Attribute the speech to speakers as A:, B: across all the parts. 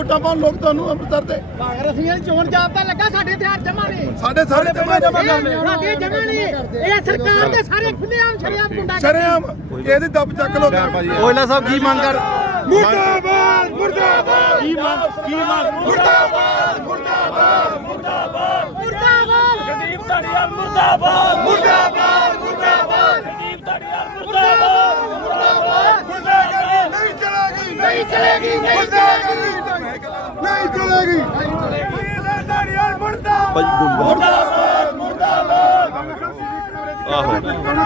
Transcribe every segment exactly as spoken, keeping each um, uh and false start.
A: ਵੋਟਾਂ ਪਾਉਣ ਲੋਕ ਤੁਹਾਨੂੰ ਅੰਮ੍ਰਿਤਸਰ ਦੇ
B: ਕਾਂਗਰਸੀਆਂ ਦੀ ਚੋਣ ਜਾਬਤਾ ਲੱਗਾ ਸਾਡੇ ਹਥਿਆਰ ਜਮਾ ਨੇ
A: ਸਾਡੇ ਸਾਰੇ ਜਮਾ ਜਮਾ ਕਰਦੇ
B: ਸਾਡੇ ਜਮਾ ਨੇ ਇਹ ਸਰਕਾਰ ਦੇ ਸਾਰੇ ਖੁੱਲੇਆਮ ਸ਼ਰਿਆਮ ਗੁੰਡਾ
A: ਸ਼ਰੇਆਮ ਇਹਦੀ ਦੱਬ ਚੱਕ ਲੋ
C: ਓਇਲਾ ਸਾਹਿਬ ਕੀ ਮੰਗ ਕਰ
A: ਮੁਰਦਾਬਾਦ ਮੁਰਦਾਬਾਦ ਕੀ ਮੰਗ ਕੀ ਮੰਗ ਮੁਰਦਾਬਾਦ ਮੁਰਦਾਬਾਦ ਮੁਰਦਾਬਾਦ
B: ਮੁਰਦਾਬਾਦ
D: ਗਰੀਬ ਧਾੜੀਵਾਲ ਮੁਰਦਾਬਾਦ
A: ਮੁਰਦਾਬਾਦ ਮੁਰਦਾਬਾਦ
D: ਗਰੀਬ ਧਾੜੀਵਾਲ ਮੁਰਦਾਬਾਦ
A: ਮੁਰਦਾਬਾਦ ਨਹੀਂ ਚਲੇਗੀ ਨਹੀਂ ਚਲੇਗੀ ਨਹੀਂ ਚਲੇਗੀ ਨਹੀਂ ਚਲੇਗੀ ਗਰੀਬ ਧਾੜੀਵਾਲ ਮੁਰਦਾਬਾਦ ਮੁਰਦਾਬਾਦ ਮੁਰਦਾਬਾਦ
C: ਆਹੋ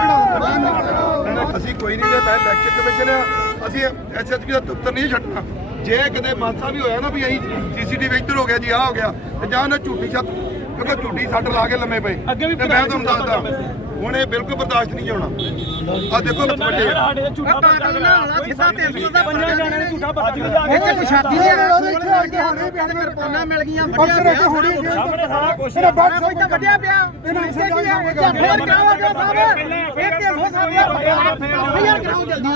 A: ਅਸੀਂ ਕੋਈ ਨਹੀਂ ਜੇ ਮੈਂ ਇਲੈਕਸ਼ਨ ਕਮਿਸ਼ਨ ਆ ਅਸੀਂ ਐਸਐਸਪੀ ਦਾ ਦਫ਼ਤਰ ਨਹੀਂ ਛੱਡਣਾ ਜੇ ਕਿਤੇ ਮਾਸਾ ਵੀ ਹੋਇਆ ਨਾ ਵੀ ਅਸੀਂ ਸੀਸੀਟੀਵੀ ਇੱਧਰ ਹੋ ਗਿਆ ਜੀ ਆਹ ਹੋ ਗਿਆ ਤੇ ਜਾਂ ਉਹਨਾਂ ਝੂਠੀ ਛੱਤ ਕਿਉਂਕਿ ਝੂਠੀ ਸੱਟ ਲਾ ਕੇ ਲੰਮੇ ਪਏ ਤੇ ਮੈਂ ਤੁਹਾਨੂੰ ਦੱਸਦਾ ਹੁਣ ਇਹ ਬਿਲਕੁਲ ਬਰਦਾਸ਼ਤ ਨਹੀਂ ਹੋਣਾ ਆ ਦੇਖੋ ਵੱਡੇ
D: ਸਾਡੇ ਝੂਠਾ ਬੱਚਾ
B: ਨਾਲ ਸਿੱਧਾ ਤਿੰਨ ਸੌ ਦਾ
D: ਪੰਜਾਂ ਜਾਣਿਆਂ ਨੇ ਝੂਠਾ ਬੱਚ ਵੀ ਜਾ
B: ਇੱਥੇ ਕੋਈ ਛਾਤੀ ਨਹੀਂ ਆ ਉਹਦੇ ਇੱਥੇ ਆ ਕੇ ਹਾਰੇ ਪਿਆ ਤੇ ਰਪੋਨਾ ਮਿਲ ਗਈਆਂ ਵੱਡਿਆ ਪਿਆ
D: ਸਾਹਮਣੇ ਸਾਰਾ ਕੁਝ
B: ਕੋਈ ਤਾਂ ਵੱਡਿਆ ਪਿਆ ਇਹਨਾਂ ਇੱਥੇ ਕੀ ਆ ਹੋਰ ਕਰਾਓ ਜੋ ਸਾਹਿਬ ਇੱਕ ਤੇ ਹੋ ਸਾਹਿਬ ਯਾਰ ਕਰਾਓ ਜਲਦੀ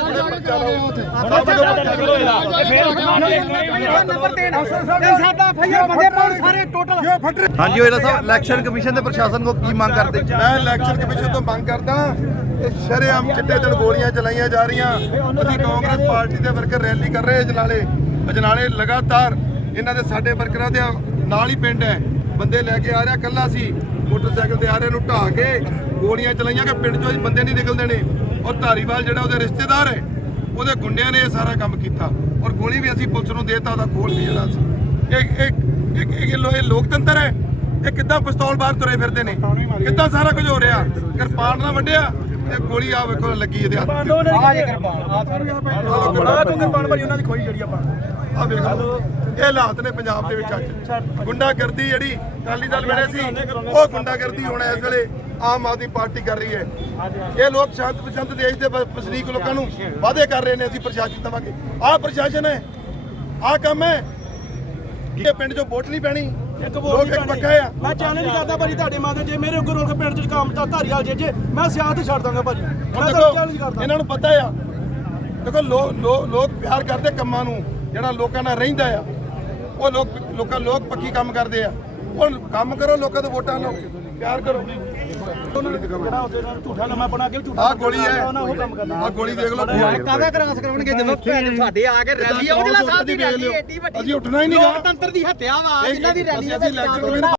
B: ਨੰਬਰ ਤਿੰਨ ਤੇ ਸਾਡਾ ਫਈਆ ਬੰਦੇ ਪਾਉਣ ਸਾਰੇ ਟੋਟਲ
C: ਹਾਂਜੀ ਓਇਲਾ ਸਾਹਿਬ ਇਲੈਕਸ਼ਨ ਕਮਿਸ਼ਨ ਤੇ ਪ੍ਰਸ਼ਾਸਨ ਕੋ ਕੀ ਮੰਗ ਕਰਦੇ
A: ਮੈਂ ਇਲੈਕਸ਼ਨ ਕਮਿਸ਼ਨ ਤੋਂ ਮੰਗ ਕਰਦਾ ਕਿ ਸ਼ਰੇਆਮ ਚਿੱਟੇ ਦਿਨ ਗੋਲੀਆਂ ਚਲਾਈਆਂ ਜਾ ਰਹੀਆਂ ਅਸੀਂ ਕਾਂਗਰਸ ਪਾਰਟੀ ਦੇ ਵਰਕਰ ਰੈਲੀ ਕਰ ਰਹੇ ਅਜਨਾਲੇ ਅਜਨਾਲੇ ਲਗਾਤਾਰ ਇਹਨਾਂ ਦੇ ਸਾਡੇ ਵਰਕਰਾਂ ਦੇ ਨਾਲ ਹੀ ਪਿੰਡ ਹੈ ਬੰਦੇ ਲੈ ਕੇ ਆ ਰਿਹਾ ਕੱਲਾ ਸੀ ਮੋਟਰਸਾਈਕਲ ਤੇ ਆ ਰਹੇ ਨੂੰ ਢਾਹ ਕੇ ਗੋਲੀਆਂ ਚਲਾਈਆਂ ਕਿ ਪਿੰਡ ਚੋਂ ਬੰਦੇ ਨਹੀਂ ਨਿਕਲਦੇ ਨੇ ਔਰ ਧਾਰੀਵਾਲ ਜਿਹੜਾ ਉਹਦੇ ਰਿਸ਼ਤੇਦਾਰ ਹੈ ਉਹਦੇ ਗੁੰਡਿਆਂ ਨੇ ਇਹ ਸਾਰਾ ਕੰਮ ਕੀਤਾ ਔਰ ਗੋਲੀ ਵੀ ਅਸੀਂ ਪੁਲਿਸ ਨੂੰ ਦੇਤਾ ਉਹਦਾ ਖੋਲ ਵੀ ਜਿਹੜਾ ਸੀ ਇਹ ਇੱਕ ਇਹ ਲੋਕਤੰਤਰ ਹੈ ਇਹ ਕਿੱਦਾਂ ਪਿਸਤੌਲ ਬਾਹਰ ਤੁਰੇ ਫਿਰਦੇ ਨੇ ਕਿੱਦਾਂ ਸਾਰਾ ਕੁਝ ਹੋ ਰਿਹਾ ਕਿਰਪਾਨ ਨਾਲ ਵੱਢਿਆ ਤੇ ਗੋਲੀ ਆ ਵੇਖੋ ਲੱਗੀ ਇਹਦੇ ਹੱਥ ਤੇ
B: ਆ ਜੇ ਕਿਰਪਾਨ ਆ ਤੁਹਾਨੂੰ
A: ਆ ਤੂੰ ਕਿਰਪਾਨ ਭਾਈ ਉਹਨਾਂ ਦੀ ਖੋਈ ਜਿਹੜੀ ਆਪਾਂ ਆ ਵੇਖ ਲਓ ਇਹ ਹਾਲਾਤ ਨੇ ਪੰਜਾਬ ਦੇ ਵਿੱਚ ਅੱਜ ਗੁੰਡਾਗਰਦੀ ਜਿਹੜੀ ਅਕਾਲੀ ਦਲ ਵੇਲੇ ਸੀ ਉਹ ਗੁੰਡਾਗਰਦੀ ਹੁਣ ਇਸ ਵੇਲੇ ਆਮ ਆਦਮੀ ਪਾਰਟੀ ਕਰ ਰਹੀ ਹੈ ਇਹ ਲੋਕ ਸ਼ਾਂਤ ਪਸੰਦ ਦੇਸ਼ ਦੇ ਵਸਨੀਕ ਲੋਕਾਂ ਨੂੰ ਵਾਅਦੇ ਕਰ ਰਹੇ ਨੇ ਅਸੀਂ ਪ੍ਰਸ਼ਾਸਨ ਦੇਵਾਂਗੇ ਆਹ ਪ੍ਰਸ਼ਾਸਨ ਹੈ ਆਹ ਕੰਮ ਹੈ ਕਿ ਪਿੰਡ 'ਚੋਂ ਵੋਟ ਨਹੀਂ ਪੈਣੀ ਲੋਕ ਇੱਕ ਪੱਕਾ ਆ
E: ਮੈਂ ਚੈਲੰਜ ਨਹੀਂ ਕਰਦਾ ਭਾਜੀ ਤੁਹਾਡੇ ਮਾਂ ਦੇ ਜੇ ਮੇਰੇ ਉੱਗਰ ਰੋਲ ਕੇ ਪਿੰਡ 'ਚ ਕੰਮ ਤਾਂ ਧਾਰੀਵਾਲ ਜੇ ਜੇ ਮੈਂ ਸਿਆਸਤ ਛੱਡ ਦਾਂਗਾ ਭਾਜੀ ਮੈਂ ਤਾਂ ਚੈਲੰਜ ਕਰਦਾ
A: ਇਹਨਾਂ ਨੂੰ ਪਤਾ ਆ ਦੇਖੋ ਲੋਕ ਪਿਆਰ ਕਰਦੇ ਕੰਮਾਂ ਨੂੰ ਜਿਹੜਾ ਲੋਕਾਂ ਨਾਲ ਰਹਿੰਦਾ ਆ ਉਹ ਲੋਕ ਲੋਕਾਂ ਲੋਕ ਪੱਕੀ ਕੰਮ ਕਰਦੇ ਆ ਹੁਣ ਕੰਮ ਕਰੋ ਲੋਕਾਂ ਤੋਂ ਵੋਟਾਂ ਲਓ ਪਿਆਰ ਕਰੋ
E: ਜਿਹੜਾ ਉਹਦੇ ਨਾਲ ਝੂਠਾ ਲੰਮਾ ਬਣਾ ਕੇ ਝੂਠਾ
A: ਆਹ ਗੋਲੀ ਹੈ
E: ਉਹ ਕੰਮ ਕਰਨਾ
A: ਆਹ ਗੋਲੀ ਦੇਖ ਲਓ
B: ਕਾਹਦਾ ਕ੍ਰਾਸ ਕਰਾਉਣਗੇ ਜਦੋਂ ਸਾਡੇ ਆ ਕੇ ਰੈਲੀ ਔਜਲਾ ਸਾਹਿਬ ਦੀ ਰੈਲੀ ਏਡੀ ਵੱਡੀ
A: ਅਸੀਂ ਉੱਠਣਾ ਹੀ ਨਹੀਂਗਾ
B: ਲੋਕਤੰਤਰ ਦੀ ਹੱਤਿਆ ਵਾ ਇਹਨਾਂ ਦੀ ਰੈਲੀ
A: ਅਸੀਂ ਇਲੈਕਸ਼ਨ